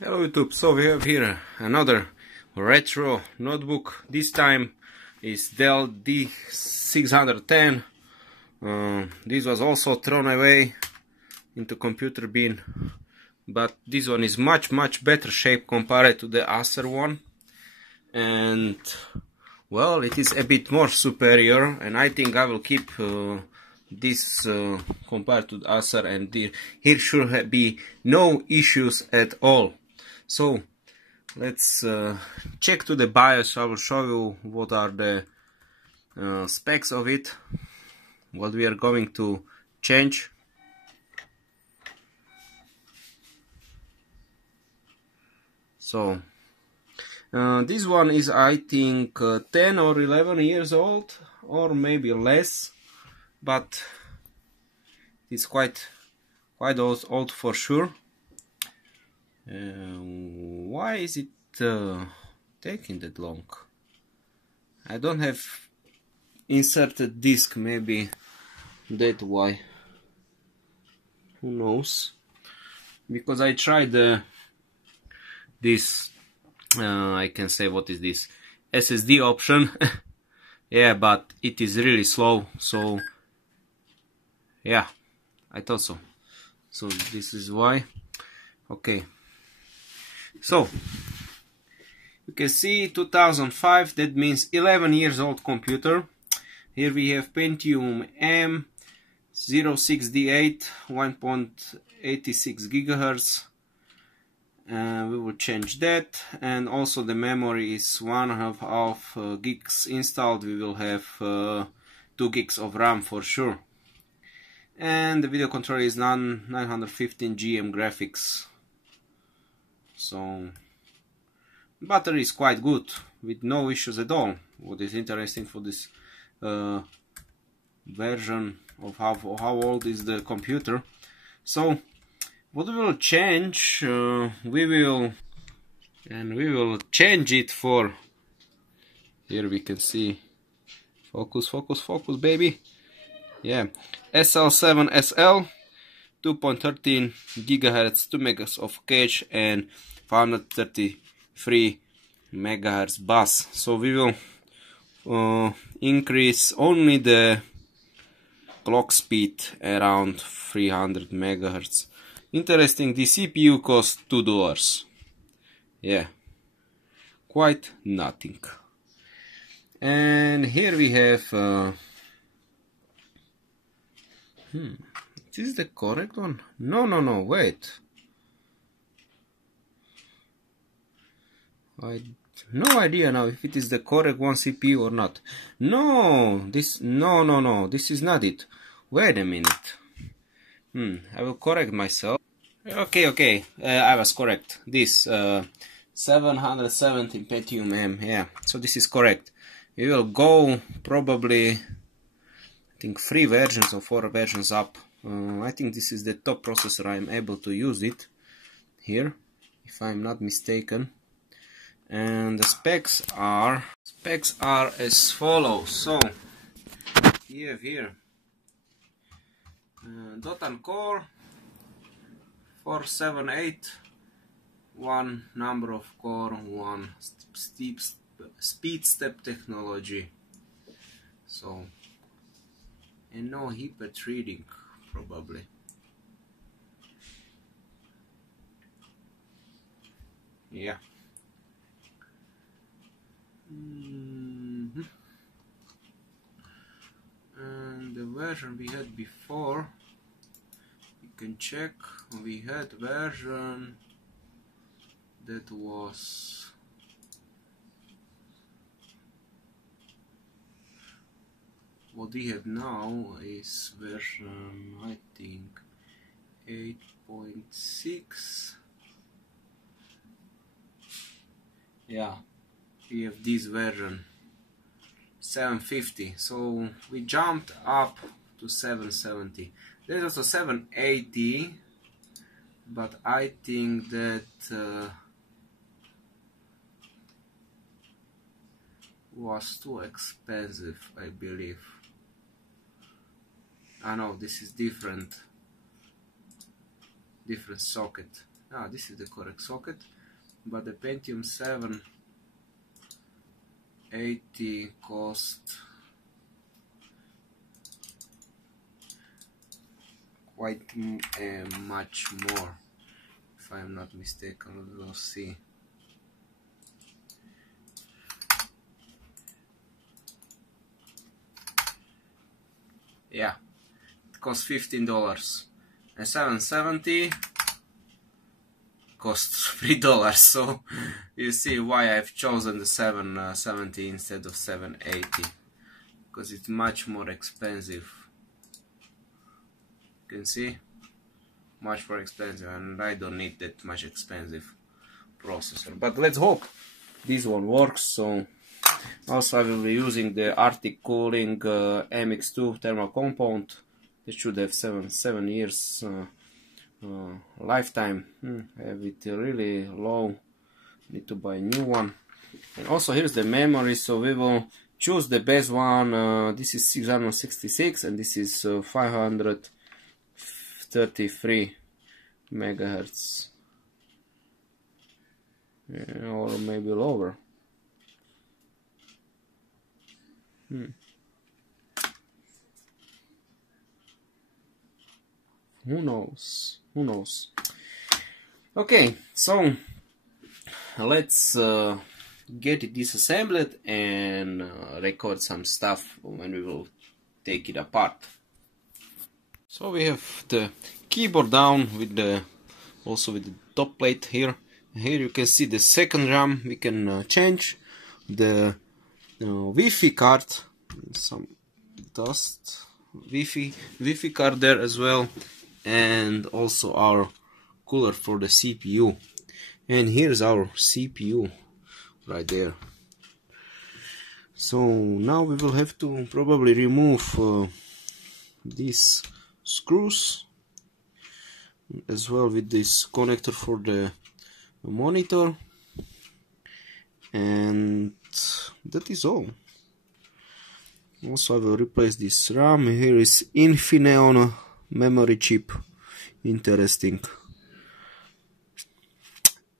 Hello YouTube, so we have here another retro notebook. This time is Dell D610. This was also thrown away into computer bin, but this one is much better shape compared to the Acer one, and well, it is a bit more superior, and I think I will keep this compared to the Acer, and here should be no issues at all. So let's check to the BIOS. I will show you what are the specs of it, what we are going to change. So this one is, I think, 10 or 11 years old, or maybe less, but it's quite old for sure. Why is it taking that long? I don't have inserted disk, maybe that's why. Who knows? Because I tried this, I can say, what is this? SSD option. Yeah, but it is really slow, so yeah, I thought so. So this is why. Okay. So you can see 2005, that means 11 years old computer. Here we have Pentium M06D8 1.86 gigahertz. We will change that, and also the memory is 1.5 gigs installed. We will have 2 gigs of RAM for sure, and the video controller is 915 GM graphics. So battery is quite good, with no issues at all. What is interesting for this version of how old is the computer. So what we will change, we will change it for, here we can see, focus baby, yeah, SL7SL, 2.13 gigahertz, 2 megahertz of cache, and 533 megahertz bus. So we will increase only the clock speed around 300 megahertz. Interesting, the CPU costs $2. Yeah, quite nothing. And here we have is this the correct one? No, wait. I no idea now if it is the correct one CPU or not. No, this is not it. Wait a minute. I will correct myself. Okay, I was correct. This 770 Pentium M, yeah, so this is correct. We will go probably, I think, 3 versions or 4 versions up. I think this is the top processor I am able to use it here, if I'm not mistaken. And the specs are as follows. So you have here Dotan core 478, 1 number of core, 1 speed step technology. So, and no hyper threading probably. Yeah. And the version we had before, you can check, we had version that was what we have now is version, I think, 8.6. yeah, we have this version 750, so we jumped up to 770. There's also 780, but I think that was too expensive, I believe. I know this is different socket. this is the correct socket, but the Pentium 780 cost quite much more, if I'm not mistaken. We'll see. Yeah, it costs $15, and 770 costs $3. So you see why I've chosen the 770 instead of 780, because it's much more expensive. You can see, much more expensive, and I don't need that much expensive processor. But let's hope this one works. So also I will be using the Arctic Cooling MX2 thermal compound. It should have 7 years lifetime. I have it really low, need to buy a new one. And also here's the memory, so we will choose the best one. This is 666 and this is 533 megahertz, or maybe lower. Who knows? Who knows? Okay, so let's get it disassembled and record some stuff when we will take it apart. So we have the keyboard down with the also with the top plate here. Here you can see the second RAM. We can change the Wi-Fi card, some dust, Wi-Fi card there as well, and also our cooler for the CPU. And here's our CPU right there. So now we will have to probably remove these screws, as well with this connector for the monitor, and that is all. Also I will replace this RAM. Here is Infineon memory chip, interesting,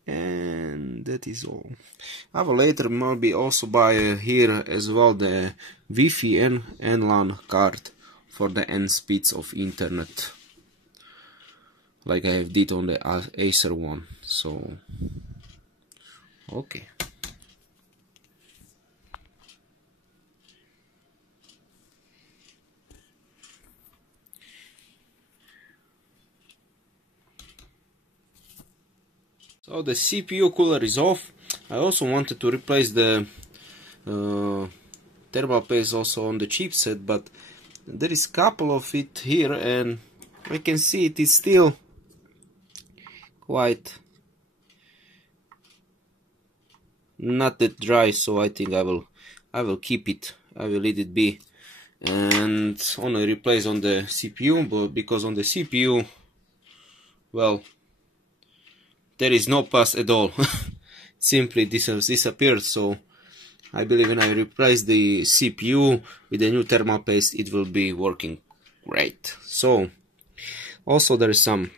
and that is all. I will later maybe also buy here as well the Wi-Fi and LAN card for the end speeds of internet, like I have did on the Acer one. So okay. So the CPU cooler is off. I also wanted to replace the thermal paste also on the chipset, but there is a couple of it here, and I can see it is still quite not that dry. So I think I will keep it. I will let it be, and only replace on the CPU, but because on the CPU, well, there is no pass at all. Simply this has disappeared. So I believe when I replace the CPU with the new thermal paste, it will be working great. So also there is some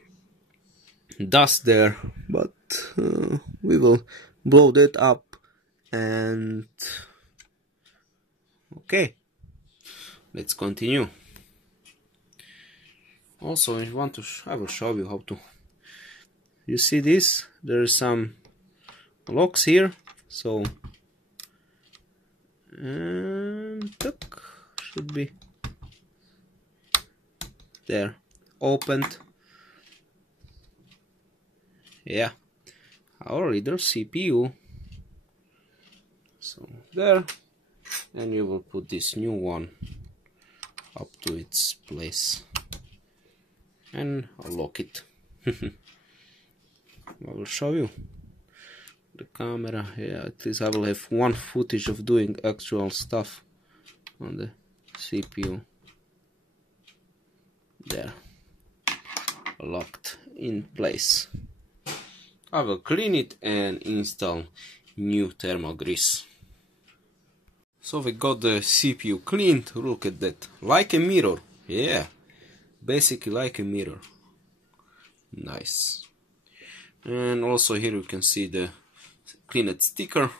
dust there, but we will blow that up, and okay, let's continue. Also, if you want to, I will show you how to. You see this? There are some locks here, so and should be there, opened. Yeah, our reader CPU. So there, and you will put this new one up to its place and lock it. I will show you the camera. Yeah, at least I will have one footage of doing actual stuff on the CPU. There, locked in place. I will clean it and install new thermal grease. So we got the CPU cleaned. Look at that, like a mirror. Yeah, basically like a mirror. Nice. And also here you can see the cleaned sticker.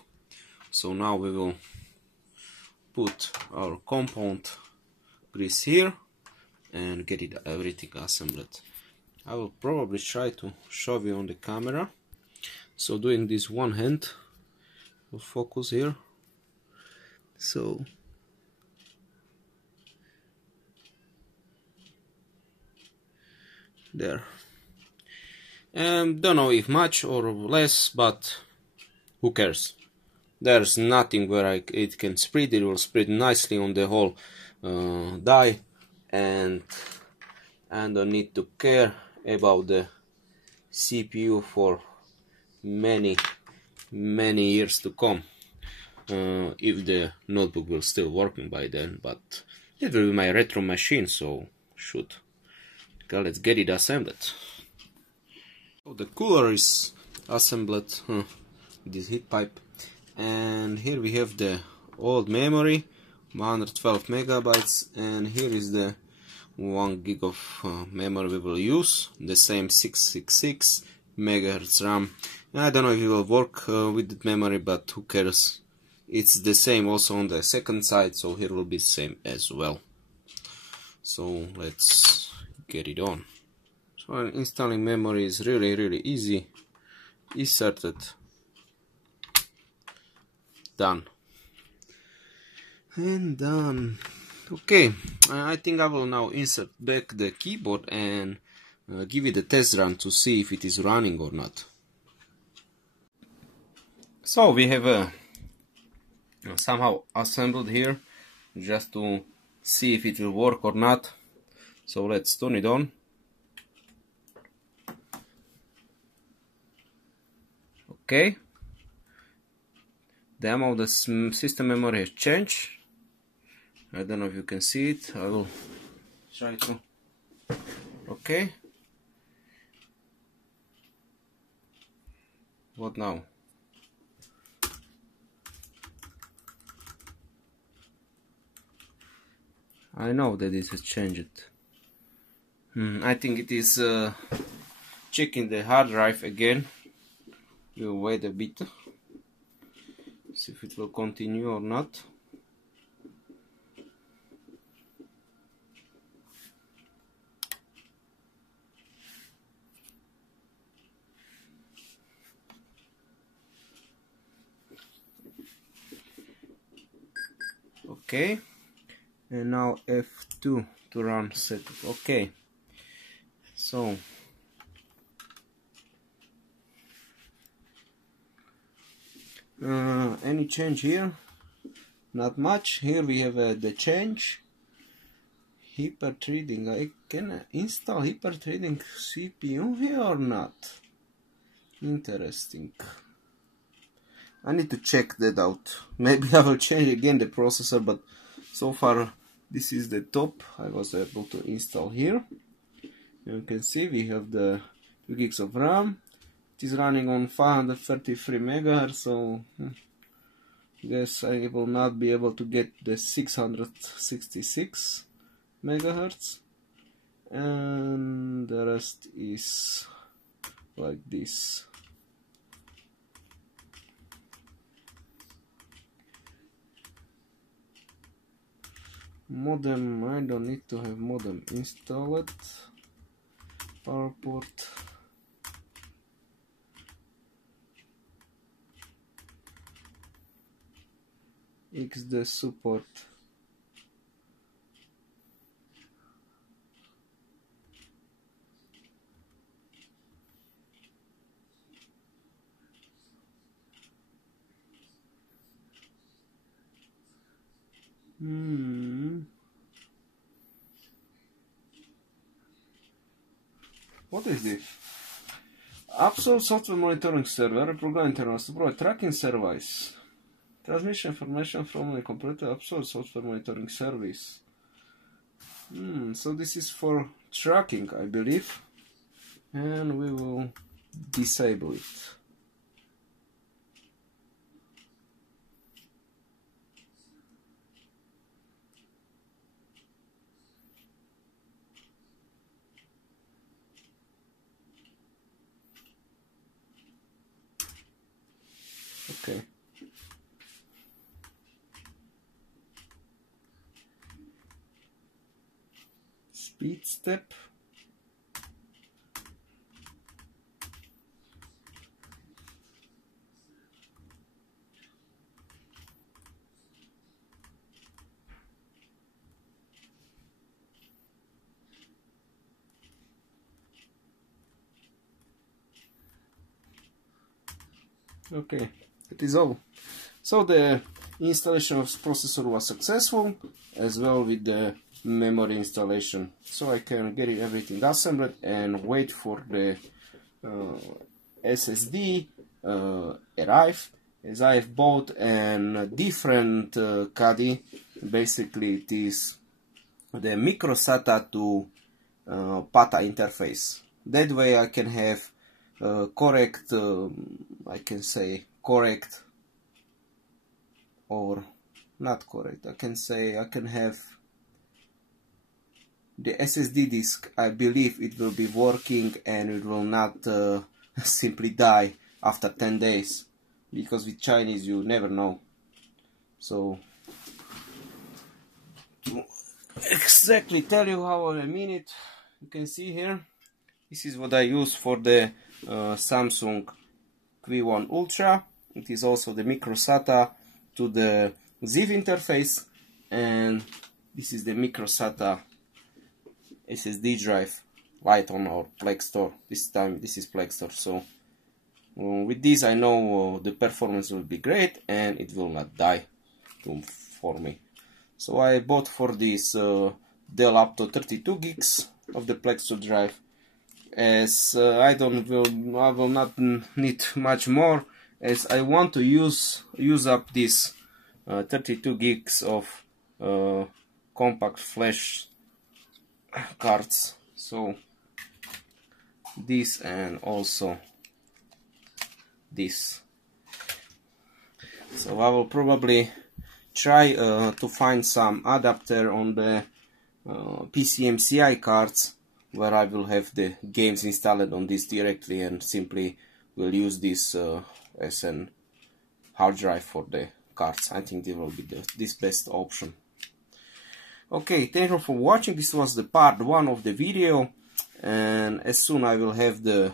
So now we will put our compound grease here and get it everything assembled. I will probably try to show you on the camera. So doing this one hand, we'll focus here. So there. Don't know if much or less, but who cares? There's nothing where it can spread. It will spread nicely on the whole die, and I don't need to care about the CPU for many years to come, if the notebook will still working by then. But it will be my retro machine, so should. Okay, let's get it assembled. So the cooler is assembled with this heat pipe, and here we have the old memory, 112 megabytes, and here is the 1 gig of memory we will use, the same 666 megahertz RAM. I don't know if it will work with the memory, but who cares? It's the same also on the second side, so here will be the same as well. So let's get it on. So installing memory is really easy. Inserted, done, and done. Okay, I think I will now insert back the keyboard and give it a test run to see if it is running or not. So we have somehow assembled here just to see if it will work or not. So let's turn it on. Okay, the amount of the system memory has changed. I don't know if you can see it. I will try to. Okay, what now? I know that this has changed. I think it is checking the hard drive again. We'll wait a bit, see if it will continue or not. Okay, and now F2 to run setup. Okay, so any change here? Not much. Here we have the change. Hyper-threading. I can install hyper-threading CPU here or not? Interesting. I need to check that out. Maybe I will change again the processor, but so far this is the top I was able to install here. You can see we have the 2 gigs of RAM. It is running on 533 MHz, so I guess I will not be able to get the 666 MHz, and the rest is like this. Modem, I don't need to have modem installed. Power port. XD support. What is this? Absolute software monitoring server, program internal support tracking service. Transmission information from the computer absolute software monitoring service. So this is for tracking, I believe. And we will disable it. Okay. Speed step. Okay, that is all. So the installation of processor was successful, as well with the memory installation. So I can get everything assembled and wait for the SSD arrive, as I have bought a different caddy. Basically it is the micro SATA to PATA interface. That way I can have correct, I can say correct, or not correct, I can say I can have the SSD disk. I believe it will be working and it will not simply die after 10 days, because with Chinese you never know. So to exactly tell you how I mean it, you can see here, this is what I use for the Samsung Q1 Ultra. It is also the micro SATA to the ZIV interface, and this is the micro SATA SSD drive light on our Plex Store. This time this is Plex Store, so with this I know the performance will be great and it will not die for me. So I bought for this Dell up to 32 gigs of the Plex Store drive, as I will not need much more, as I want to use up this 32 gigs of compact flash cards. So this and also this. So I will probably try to find some adapter on the PCMCI cards where I will have the games installed on this directly, and simply will use this as an hard drive for the cards. I think it will be this best option. Okay, thank you for watching. This was the part 1 of the video, and as soon I will have the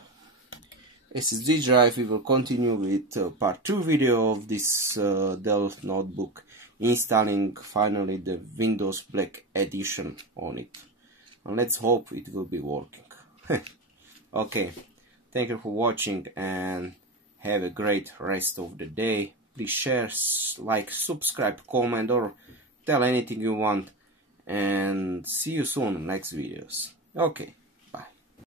SSD drive, we will continue with part 2 video of this Dell notebook, installing finally the Windows Black Edition on it. And let's hope it will be working. Okay, thank you for watching and have a great rest of the day. Please share, like, subscribe, comment, or tell anything you want, and see you soon in next videos. Okay.